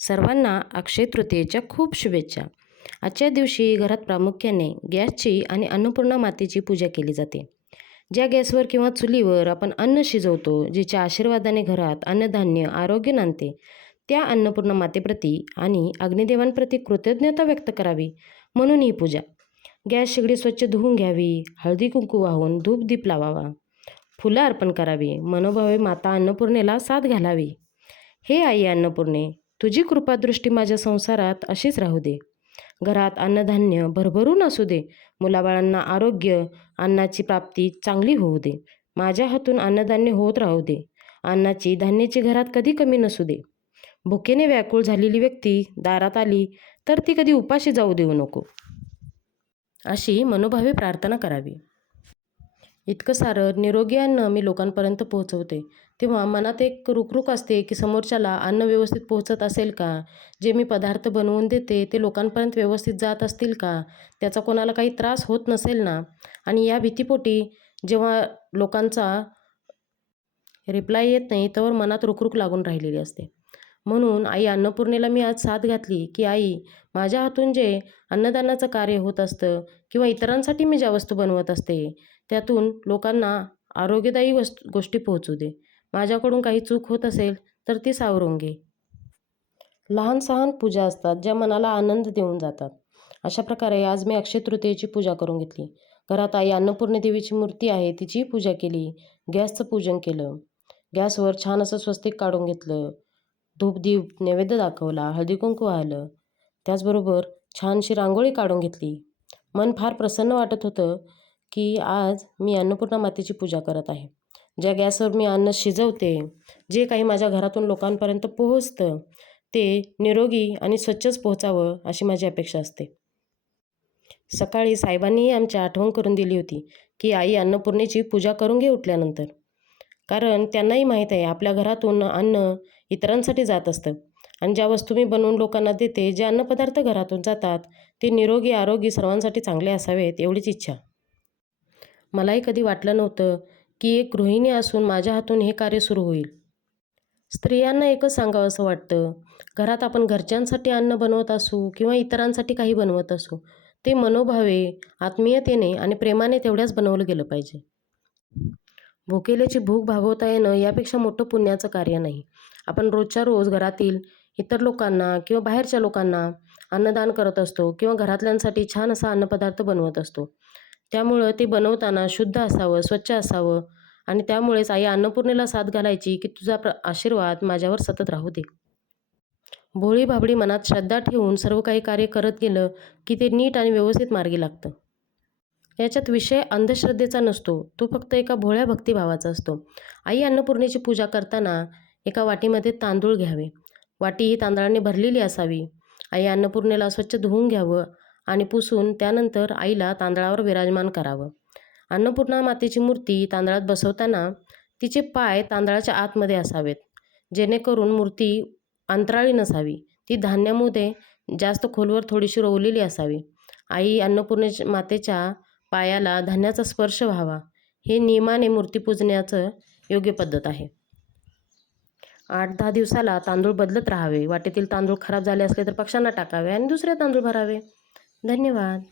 सर्वांना अक्षय तृतीयेच्या खूप शुभेच्छा. आजच्या दिवशी घरात प्रामुख्याने गॅसची आणि अन्नपूर्णा मातेची पूजा केली जाते. ज्या गॅसवर किंवा चुलीवर आपण अन्न शिजवतो, जिच्या आशीर्वादाने घरात अन्नधान्य आरोग्य नांदते, त्या अन्नपूर्णा मातेप्रती आणि अग्निदेवांप्रती कृतज्ञता व्यक्त करावी म्हणून ही पूजा. गॅस शेगडी स्वच्छ धुवून घ्यावी, हळदी कुंकू वाहून धूप दीप लावावा, फुलं अर्पण करावी, मनोभावे माता अन्नपूर्णेला साथ घालावी. हे आई अन्नपूर्णे, तुझी कृपादृष्टी माझ्या संसारात अशीच राहू दे. घरात अन्नधान्य भरभरून असू दे. मुलाबाळांना आरोग्य, अन्नाची प्राप्ती चांगली होऊ दे. माझ्या हातून अन्नधान्य होत राहू दे. अन्नाची धान्याची घरात कधी कमी नसू दे. भुकेने व्याकुळ झालेली व्यक्ती दारात आली तर ती कधी उपाशी जाऊ देऊ नको, अशी मनोभावे प्रार्थना करावी. इतकं सारं निरोगी अन्न मी लोकांपर्यंत पोहोचवते तेव्हा मनात एक रुकरुक असते की समोरच्याला अन्न व्यवस्थित पोहोचत असेल का, जे मी पदार्थ बनवून देते ते लोकांपर्यंत व्यवस्थित जात असतील का, त्याचा कोणाला काही त्रास होत नसेल ना. आणि या भीतीपोटी जेव्हा लोकांचा रिप्लाय येत नाही तेव्हा मनात रुकरुक लागून राहिलेली असते. म्हणून आई अन्नपूर्णेला मी आज साथ घातली की आई, माझ्या हातून जे अन्नदानाचं कार्य होत असतं किंवा इतरांसाठी मी ज्या वस्तू बनवत असते त्यातून लोकांना आरोग्यदायी गोष्टी पोहोचू दे. माझ्याकडून काही चूक होत असेल तर ती सावरून घे. लहान सहान पूजा असतात ज्या मनाला आनंद देऊन जातात. अशा प्रकारे आज मी अक्षय तृतीयेची पूजा करून घेतली. घरात आई अन्नपूर्णे देवीची मूर्ती आहे, तिचीही पूजा केली. गॅसचं पूजन केलं. गॅसवर छान असं स्वस्तिक काढून घेतलं. धूप दीप नैवेद्य दाखवला, हळदी कुंकू आलं. त्याचबरोबर छानशी रांगोळी काढून घेतली. मन फार प्रसन्न वाटत होतं की आज मी अन्नपूर्णा मातेची पूजा करत आहे. ज्या गॅसवर मी अन्न शिजवते, जे काही माझ्या घरातून लोकांपर्यंत पोहोचतं ते निरोगी आणि स्वच्छच पोहोचावं अशी माझी अपेक्षा असते. सकाळी साहेबांनीही आमची आठवण करून दिली होती की आई अन्नपूर्णेची पूजा करून घे उठल्यानंतर. कारण त्यांनाही माहीत आहे आपल्या घरातून अन्न इतरांसाठी जात असतं आणि ज्या वस्तू मी बनवून लोकांना देते, जे अन्नपदार्थ घरातून जातात ते निरोगी आरोगी सर्वांसाठी चांगले असावेत एवढीच इच्छा. मलाही कधी वाटलं नव्हतं की एक गृहिणी असून माझ्या हातून हे कार्य सुरू होईल. स्त्रियांना एकच सांगावं असं वाटतं, घरात आपण घरच्यांसाठी अन्न बनवत असू किंवा इतरांसाठी काही बनवत असू, ते मनोभावे आत्मीयतेने आणि प्रेमाने तेवढ्याच बनवलं गेलं पाहिजे. भुकेल्याची भूक भागवता येणं यापेक्षा मोठं पुण्याचं कार्य नाही. आपण रोजच्या रोज घरातील इतर लोकांना किंवा बाहेरच्या लोकांना अन्नदान करत असतो किंवा घरातल्यांसाठी छान असा अन्नपदार्थ बनवत असतो. त्यामुळं ते बनवताना शुद्ध असावं, स्वच्छ असावं आणि त्यामुळेच आई अन्नपूर्णेला साथ घालायची की तुझा आशीर्वाद माझ्यावर सतत राहू दे. भोळी भाबडी मनात श्रद्धा ठेवून सर्व काही कार्य करत गेलं की ते नीट आणि व्यवस्थित मार्गी लागतं. याच्यात विषय अंधश्रद्धेचा नसतो, तो फक्त एका भोळ्या भक्तिभावाचा असतो. आई अन्नपूर्णेची पूजा करताना एका वाटीमध्ये तांदूळ घ्यावे. वाटी ही तांदळाने भरलेली असावी. आई अन्नपूर्णेला स्वच्छ धुवून घ्यावं आणि पुसून त्यानंतर आईला तांदळावर विराजमान करावं. अन्नपूर्णा मातेची मूर्ती तांदळात बसवताना तिचे पाय तांदळाच्या आतमध्ये असावेत, जेणेकरून मूर्ती अंतराळी नसावी. ती धान्यामध्ये जास्त खोलवर थोडीशी रोवलेली असावी. आई अन्नपूर्णे मातेच्या पायाला धान्याचा स्पर्श व्हावा, हे नियमाने मूर्ती पूजण्याचं योग्य पद्धत आहे. 8-10 दिवसाला तांदूळ बदलत राहावे. वाटेतील तांदूळ खराब झाले असले तर पक्ष्यांना टाकावे आणि दुसरे तांदूळ भरावे. धन्यवाद.